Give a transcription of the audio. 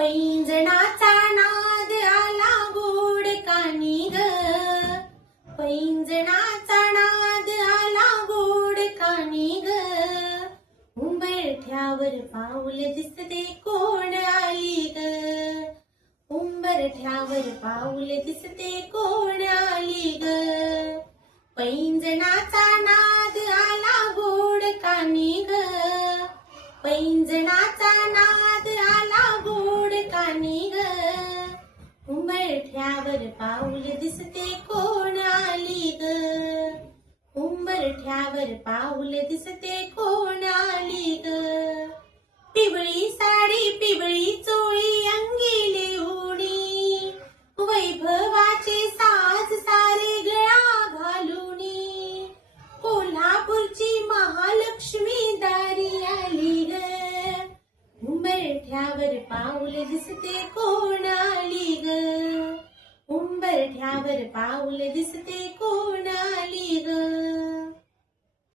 पैंजणाचा नाद आला गोड कानी ग, पैंजणाचा नाद आला गोड कानी ग. उंबरठ्यावर पाऊल दिसते कोण आली ग, उंबरठ्यावर पाऊल दिसते कोण आली ग. पैंजणाचा नाद आला गोड कानी ग, पैंजणाचा नाद आला गोड कानी ग. उंबरठ्यावर पाऊल दिसते कोण आली ग, उंबरठ्यावर पाऊल दिसते कोण आली ग. पिवळी साडी पिवळी चोळी अंगी लेऊनी, वैभवाचे साज सारे गळा घालूनी. कोल्हापूरची महालक्ष्मी दारी आली ग, उंबरठ्यावर पाऊल दिसते कोण आली ग, उंबरठ्यावर पाऊल दिसते कोण